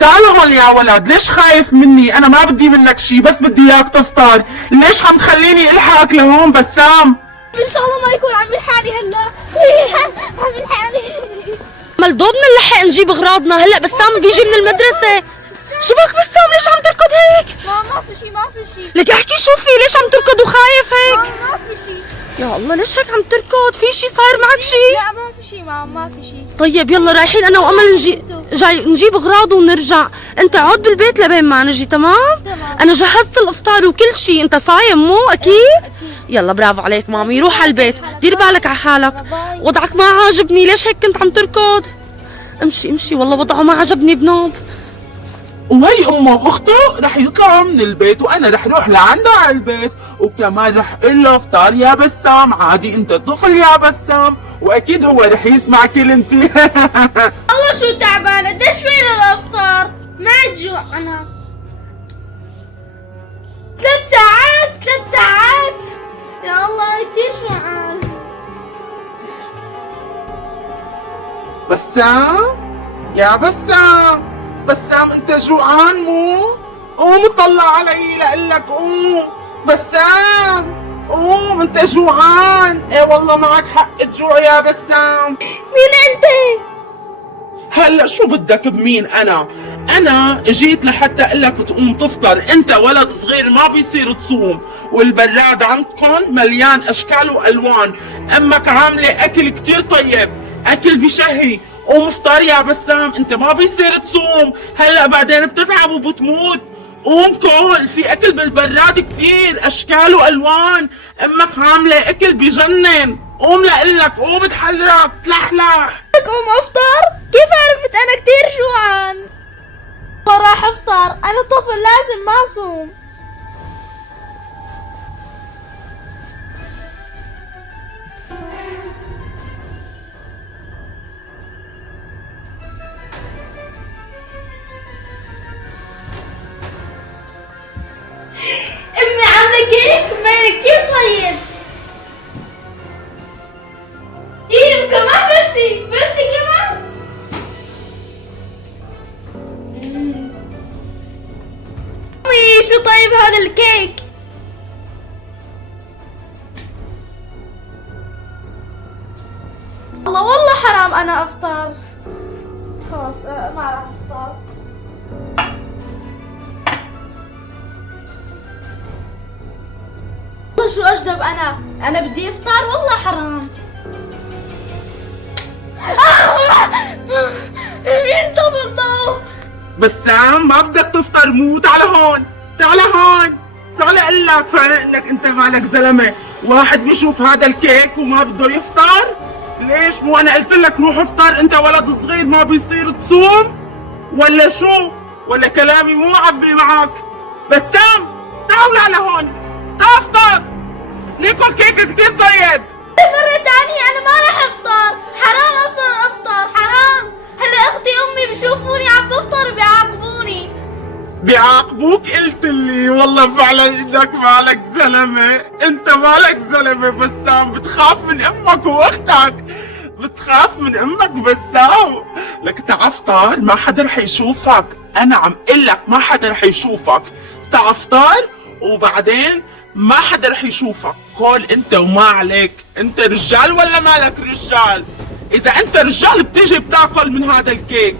تعال هون يا ولد، ليش خايف مني؟ انا ما بدي منك شي، بس بدي اياك تفطر. ليش عم تخليني الحقك لهون بسام؟ ان شاء الله ما يكون عم يلحقني هلا. عم يلحقني. ملدود نلحق نجيب اغراضنا. هلا بسام بيجي من المدرسة. شو بك بسام؟ ليش عم تركض هيك؟ ما في شي، ما في شي. لك احكي شو في؟ ليش عم تركض وخايف هيك؟ ما في شي. يا الله ليش هيك عم تركض؟ في شي صاير معك شي؟ لا ما في شي ما في شي. طيب يلا رايحين انا وامل جاي نجيب اغراض ونرجع. انت عود بالبيت لبين ما نجي. تمام. انا جهزت الافطار وكل شي. انت صايم مو اكيد؟ يلا برافو عليك مامي. روح على البيت، دير بالك على حالك. وضعك ما عاجبني. ليش هيك كنت عم تركض؟ امشي والله وضعه ما عجبني بنوب. وهي امه واخته رح يطلعوا من البيت، وانا رح روح لعنده على البيت، وكمان رح اقول له افطار يا بسام. عادي انت طفل يا بسام، واكيد هو رح يسمع كلمتي. والله شو تعبان. قديش فينا الافطار؟ ما جوع انا. 3 ساعات. يا الله كثير جوعان. بسام يا بسام، بسام انت جوعان مو؟ قوم طلع علي لقلك قوم. بسام قوم انت جوعان. ايه والله معك حق تجوع يا بسام. مين انت؟ هلا شو بدك بمين انا جيت لحتى اقول لك تقوم تفطر. انت ولد صغير ما بيصير تصوم، والبراد عندكم مليان اشكال والوان. امك عامله اكل كتير طيب، اكل بشهي. قوم افطر يا بسام، انت ما بيصير تصوم. هلا بعدين بتتعب وبتموت. قوم كل، في اكل بالبراد كتير اشكال والوان. امك عامله اكل بجنن. قوم لقلك، قوم اتحرك تلحلح. قوم افطر؟ كيف عرفت انا كثير جوعان؟ والله راح افطر. انا طفل لازم ما اصوم. امي عامله كيك كثير طيب. ايه كمان بيبسي كمان. امي شو طيب هذا الكيك؟ الله والله حرام انا افطر. خلاص ما راح افطر. والله شو اجدب انا بدي افطر. والله حرام. مين طبطه؟ بسام ما بدك تفطر مو. تعال هون تعال اقول لك فعلا انك انت مالك زلمه. واحد بيشوف هذا الكيك وما بده يفطر. ليش مو انا قلت لك روح افطر؟ انت ولد صغير ما بيصير تصوم ولا شو؟ ولا كلامي مو معبي معك؟ بسام تعال لهون، تعال افطر. ناكل كيك كتير طيب. مرة تانية انا ما راح افطر. حرام اصلا افطر، حرام. هلا اختي امي بشوفوني عم بفطر بيعاقبوني. بيعاقبوك؟ قلت لي والله فعلا انك مالك زلمه. انت مالك زلمه بسام. بتخاف من امك واختك، بتخاف من امك بسام. لك تعال افطر، ما حدا رح يشوفك. انا عم قلك ما حدا رح يشوفك. تعال افطر وبعدين ما حدا رح يشوفك. قول انت وما عليك. انت رجال ولا مالك رجال؟ اذا انت رجال بتيجي بتاكل من هذا الكيك.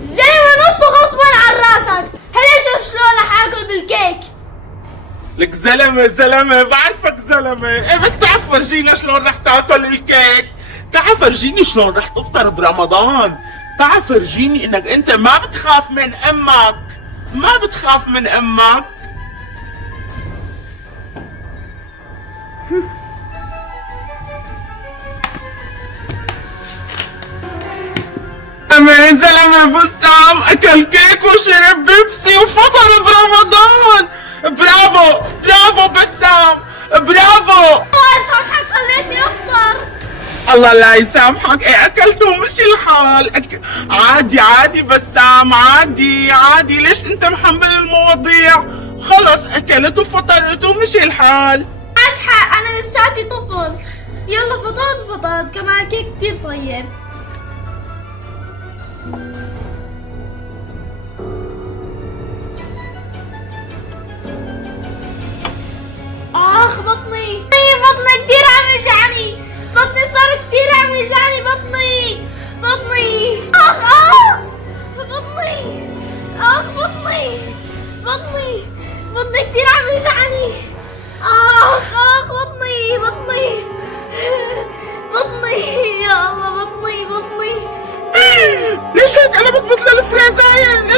زلمة نصه غصبا عن راسك. هلا شوف شلون رح اكل بالكيك. لك زلمة بعرفك زلمة. ايه بس تعال فرجينا شلون رح تاكل الكيك. تعال فرجيني شلون رح تفطر برمضان. تعال فرجيني انك انت ما بتخاف من امك. ما بتخاف من امك. اما يا زلمة بسام اكل كيك وشرب بيبسي وفطر برمضان. برافو بسام، برافو. الله يسامحك خليتني افطر. الله لا يسامحك. ايه اكلته مش الحال. عادي بسام، عادي. ليش انت محمل المواضيع؟ خلص اكلت وفطرت ومش الحال. معك حق انا لساتي طفل. يلا فطرت كمان كيك كتير طيب.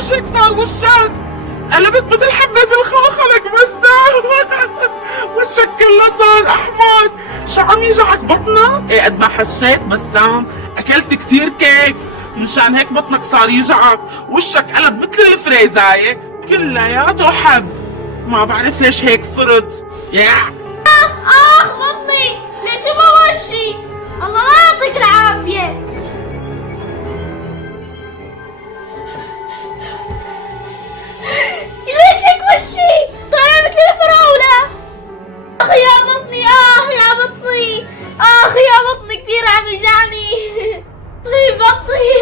ليش هيك صار وشك؟ قلبت مثل حبة الخوخة لك بسام. وشك كله صار احمر. شو عم يجعك بطنك؟ ايه قد ما حشيت بسام اكلت كتير كيك مشان هيك بطنك صار يجعك. وشك قلب مثل الفريزاية كلياته حب. ما بعرف ليش هيك صرت. بطني ليش بوشي؟ الله لا يعطيك العافية. ليش هيك وشي؟ طالع مثل الفراولة. اخ يا بطني، اخ يا بطني، اخ يا بطني كثير عم يجعني. بطني.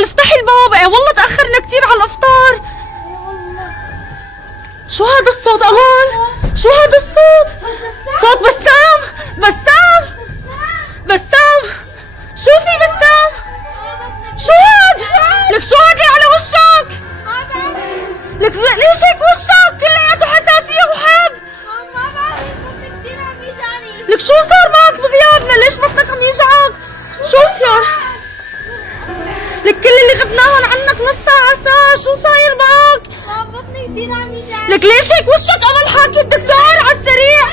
افتحي الباب. والله تأخرنا كتير على الافطار. شو هذا الصوت امان؟ شو هذا الصوت؟ صوت بسام. شو في بسام؟ شو هاد؟ لك شو هاد اللي على وشك؟ لك ليش هيك وشك كلياته حساسية وحب؟ ما بعرف، بطني كثير عم يجعني. لك شو صار معك بغيابنا؟ ليش بطنك عم يجعك؟ شو صار؟ لك كل اللي غبناهم عنك نص ساعة شو صاير معك؟ بطني كثير عم يجعني. لك ليش هيك وشك؟ امل حاكي الدكتور على السريع.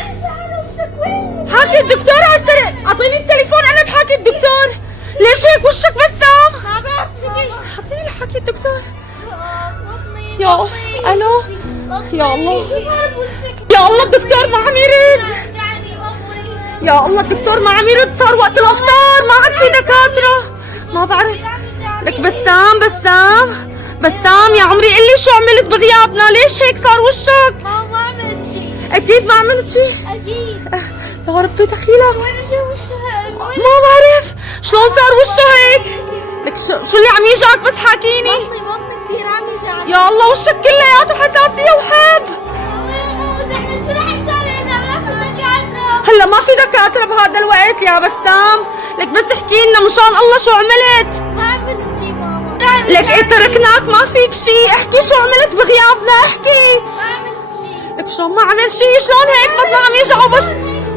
حاكي الدكتور على السريع. اعطيني التليفون انا بحاكي الدكتور. ليش هيك وشك بسام؟ ما بعرف. اعطيني حكي الدكتور. بطني. يا الو. بطني. يا الله. شو صار بوشك؟ يا الله الدكتور ما عم يرد. يجعني بطني. يا الله الدكتور ما عم يرد. صار وقت الافطار ما عاد في دكاترة. ما بعرف. لك بسام يا عمري قلي شو عملت بغيابنا؟ ليش هيك صار وشك؟ ما عملت شيء. اكيد ما عملت شيء. اكيد. يا ربي دخيلك. وين اجى وشها؟ ما بعرف شلون صار وشه هيك. لك شو اللي عم يجعك بس حاكيني. بطني كثير عم يجعني. يا الله وشك كلياته حساسية وحب. نحن شو رح نسوي هلا؟ ما في دكاترة. هلا ما في دكاترة بهذا الوقت يا بسام. لك بس احكي لنا مشان الله شو عملت. ما عملت شيء ماما. لك ايه تركناك ما فيك شي. احكي شو عملت بغيابنا احكي. ما عملت شيء. لك شلون ما عمل شي؟ شلون هيك بطنه عم يجعه بس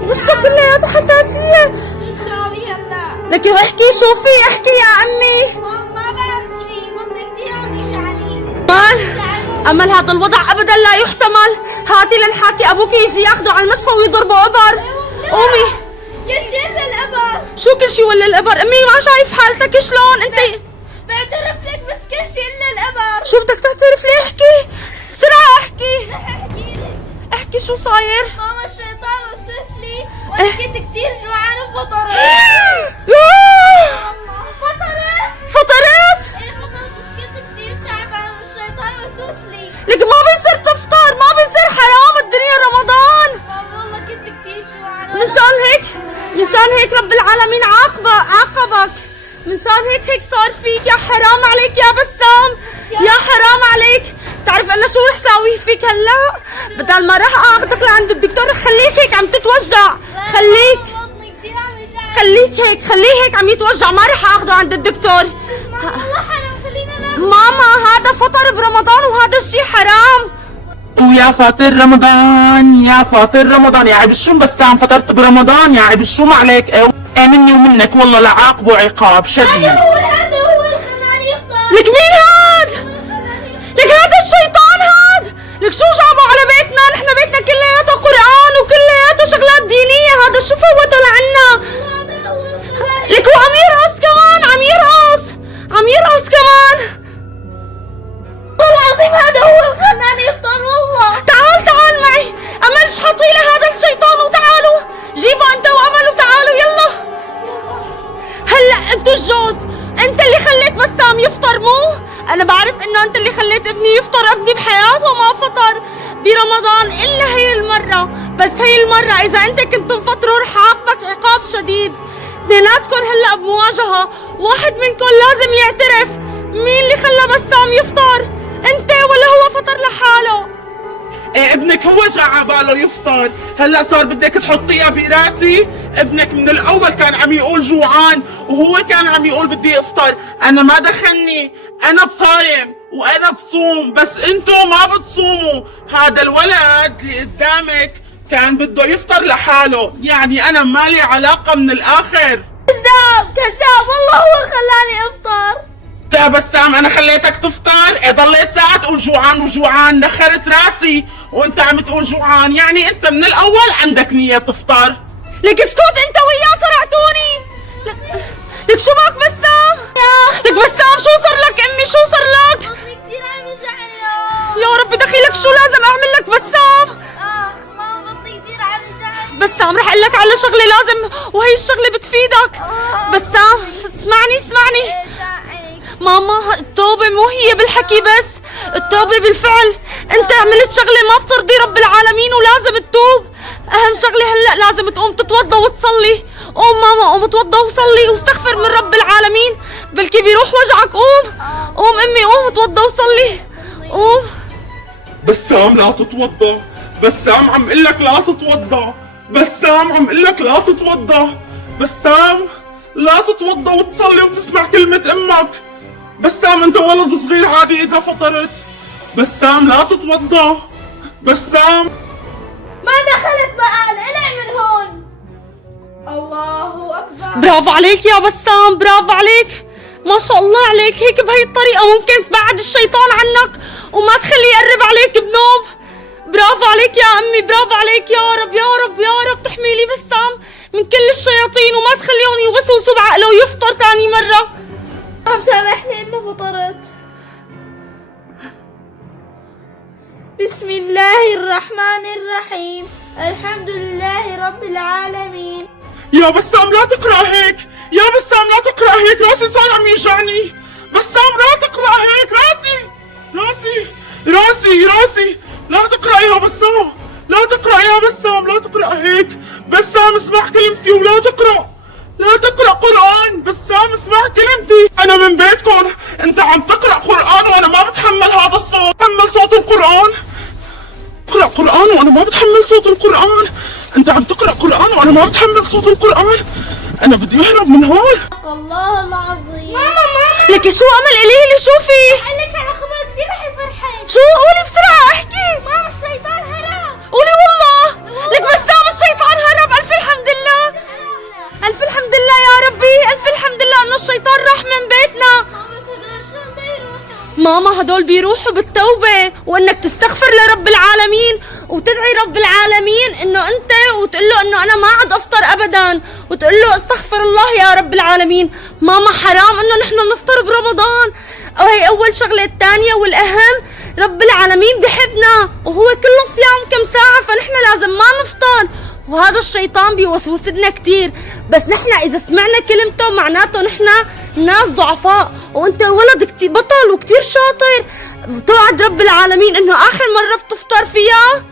وشه كلياته حساسية. شو نسوي هلا؟ لك احكي شو في. احكي يا امي. ما بعرف شيء. بطني كثير عم يجعني. امل هذا الوضع ابدا لا يحتمل. هاتي لنحاكي ابوك يجي ياخده على المشفى ويضربه ابر. قومي. كل شيء الا الابر. شو كل شيء ولا الابر؟ امي ما شايف حالتك شلون انت. بعترف لك بس كل شيء الا الابر. شو بدك تعترف لي؟ احكي بسرعة احكي. رح احكي لك. احكي شو صاير؟ ماما الشيطان وسوس لي وانا كنت كثير جوعانه وفطرت. فطرت؟ ايه فطرت بس كنت كثير تعبان والشيطان وسوس لي. لك ما بيصير تفطر. ما بيصير. حرام الدنيا رمضان. ماما والله كنت كثير جوعانه. مشان هيك رب العالمين عاقبك. مشان هيك صار فيك. يا حرام عليك يا بسام. يا حرام عليك. بتعرف انا شو رح ساوي فيك هلا؟ بدل ما رح اخذك لعند الدكتور رح خليك هيك عم تتوجع. خليك بطني كثير عم يوجعني. خليه هيك عم يتوجع. ما رح اخذه عند الدكتور. والله حرام خلينا نام. ماما هذا فطر برمضان وهذا الشي حرام. ويا فاطر رمضان يا فاطر رمضان. يا عيب الشو بسام فطرت برمضان؟ يا عيب الشو ما عليك. ايه مني ومنك والله لعاقبه عقاب شديد. هذا هو اللي خلاني افطر. لك مين هاد؟ لك هذا الشيطان هاد. لك شو جابه على بيتنا؟ نحن بيتنا كلياته قرآن وكلياته شغلات دينية. هذا شو فوته لعنا؟ هذا هو اللي خلاني. لك وعم يرقص كمان. عم يرقص كمان. والله العظيم هذا هو اللي خلاني افطر والله. تعال معي. امل اشحطي لي هذا الشيطان وتعالوا جيبوا انت وامل وتعالوا يلا. هلا انتو الجوز. انت اللي خليت بسام يفطر مو؟ انا بعرف انه انت اللي خليت ابني يفطر. ابني بحياته ما فطر برمضان الا هي المرة. بس هي المرة اذا انت كنت مفطروا رح عاقبك عقاب شديد. اثنيناتكم هلا بمواجهة. واحد منكم لازم يعترف مين اللي خلى بسام يفطر. انت ولا هو فطر لحاله؟ ايه ابنك هو جا عباله يفطر. هلا صار بدك تحطيها براسي. ابنك من الاول كان عم يقول جوعان وهو كان عم يقول بدي افطر. انا ما دخلني. انا بصايم وانا بصوم بس انتو ما بتصوموا. هذا الولد اللي قدامك كان بده يفطر لحاله. يعني انا مالي علاقة من الاخر. كذاب. كذاب والله هو خلاني افطر. يا بسام انا خليتك تفطر؟ ضليت ساعة تقول جوعان وجوعان، نخرت راسي وانت عم تقول جوعان، يعني انت من الاول عندك نية تفطر. لك اسكت انت وياه صرعتوني. لك شو معك بسام؟ لك بسام شو صار لك امي شو صار لك؟ بطني كثير عم يوجعني يا ربي دخيلك شو لازم اعمل لك بسام؟ ماما بطني كثير عم يوجعني. بسام رح اقول لك على شغله لازم وهي الشغله بتفيدك. بسام اسمعني ماما، التوبة مو هي بالحكي بس، التوبة بالفعل. انت عملت شغلة ما بترضي رب العالمين ولازم تتوب. اهم شغلة هلأ لازم تقوم تتوضى وتصلي. قوم ماما قوم اتوضى وصلي واستغفر من رب العالمين، بلكي بيروح وجعك. قوم امي قوم اتوضى وصلي قوم. بسام لا تتوضى، بسام عم قل لك لا تتوضى، بسام عم قل لك لا تتوضى، بسام لا تتوضى وتصلي وتسمع كلمة امك. بسام انت ولد صغير عادي اذا فطرت. بسام لا تتوضى، بسام. ما دخلت بقال الع من هون. الله اكبر. برافو عليك يا بسام، برافو عليك، ما شاء الله عليك. هيك بهي الطريقة ممكن تبعد الشيطان عنك وما تخليه يقرب عليك بنوب. برافو عليك يا امي، برافو عليك. يا رب يا رب يا رب تحميلي بسام من كل الشياطين وما تخليهم يوسوسوا بعقله ويفطر ثاني مرة. عم سامحني انه فطرت. بسم الله الرحمن الرحيم، الحمد لله رب العالمين. يا بسام لا تقرأ هيك، يا بسام لا تقرأ هيك، راسي صار عم يوجعني. بسام لا تقرأ هيك، راسي لا تقرأ يا بسام، لا تقرأ يا بسام، لا تقرأ هيك. بسام اسمع كلمتي ولا تقرأ، لا تقرأ قرآن. بسام اسمع كلمتي، أنا من بيتكم، أنت عم تقرأ قرآن وأنا ما بتحمل هذا الصوت، بتحمل صوت القرآن. تقرأ قرآن وأنا ما بتحمل صوت القرآن، أنت عم تقرأ قرآن وأنا ما بتحمل صوت القرآن. أنا بدي أهرب من هون. الله العظيم. ماما لك شو أمل قليلي شو في؟ قال لك على خبر كثير رح يفرحك. شو قولي بسرعة احكي. ماما الشيطان هرب. قولي والله. لك بسام الشيطان هرب، ألف الحمد لله، ألف الحمد لله يا ربي، ألف الحمد لله إنه الشيطان راح من بيتنا. ماما بس هدول شو بده يروحوا؟ ماما هدول بيروحوا بالتوبة وإنك تستغفر لرب العالمين وتدعي رب العالمين إنه أنت وتقول له إنه أنا ما عاد أفطر أبدا، وتقول له استغفر الله يا رب العالمين. ماما حرام إنه نحن نفطر برمضان، وهي أول شغلة. الثانية والأهم رب العالمين بحبنا وهو كله صيام كم ساعة، فنحن لازم ما نفطر. وهذا الشيطان بيوسوس لنا كتير، بس نحن إذا سمعنا كلمته معناته نحن ناس ضعفاء، وأنت ولد كتير بطل وكتير شاطر. توعد رب العالمين إنه آخر مرة بتفطر فيها،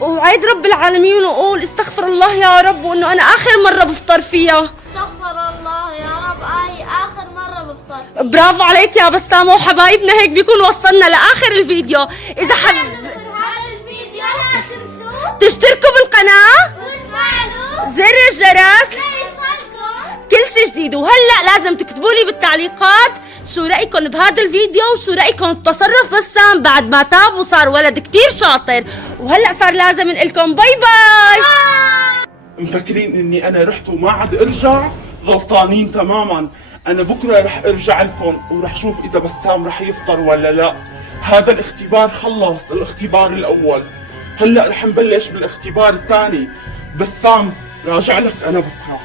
وعيد رب العالمين وقول استغفر الله يا رب وإنه أنا آخر مرة بفطر فيها. استغفر الله يا رب، آخر مرة بفطر. برافو عليك يا بسام. وحبايبنا هيك بيكون وصلنا لآخر الفيديو. إذا حب هذا الفيديو لا تنسوا تشتركوا بالقناة وتفعلوا زر الجرس ليصلكم كل شي جديد. وهلا لازم تكتبوا لي بالتعليقات شو رأيكم بهذا الفيديو وشو رأيكم بتصرف بسام بعد ما تاب وصار ولد كتير شاطر. وهلا صار لازم نقلكم باي باي. مفكرين اني انا رحت وما عاد ارجع؟ غلطانين تماما. انا بكره رح ارجع لكم ورح شوف اذا بسام رح يفطر ولا لا. هذا الاختبار خلص، الاختبار الاول، هلا رح نبلش بالاختبار الثاني. بسام راجع لك انا بكره.